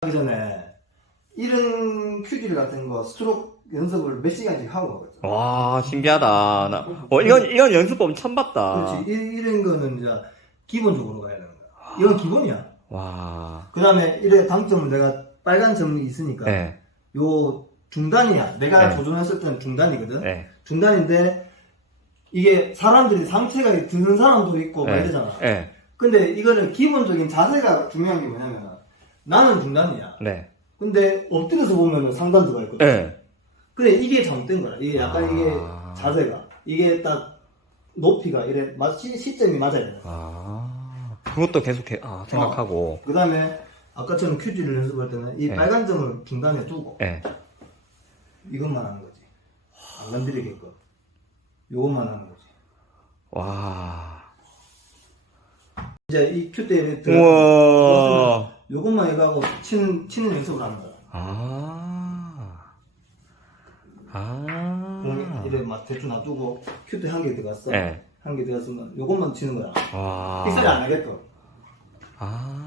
하기 전에 이런 큐질 같은 거 스트로크 연습을 몇 시간씩 하고 가거든. 와, 신기하다. 나, 어, 이건, 이건 연습법 처음 봤다. 그렇지. 이, 이런 거는 이제 기본적으로 가야 되는 거야. 이건 기본이야. 와. 그 다음에 이래 당점은 내가 빨간 점이 있으니까 네, 요 중단이야. 내가 네. 조종했을 때는 중단이거든. 네, 중단인데 이게 사람들이 상체가 드는 사람도 있고 막 네. 이러잖아. 네, 근데 이거는 기본적인 자세가 중요한 게 뭐냐면 나는 중단이야. 네, 근데 엎드려서 보면은 상단 들어가 있거든. 네. 근데 이게 잘못된 거야. 이게 약간 아. 이게 자세가 이게 딱 높이가 이래 맞 시, 시점이 맞아야 돼. 아, 그것도 계속, 해- 아, 생각하고. 그 다음에 아까처럼 큐지를 연습할 때는 이 네. 빨간 점을 중단에 두고 네. 이것만 하는 거지. 안 건드리게끔. 요것만 하는 거지. 와. 이제 이 큐대에 들어. 요것만 이거하고 치는, 치는 연습을 하는 거야. 아. 아. 이래 막 대충 놔두고 큐대 한 개 들어갔어. 네. 한개 들어갔으면 요것만 치는 거야. 와. 픽셀이 안 나게끔. 아.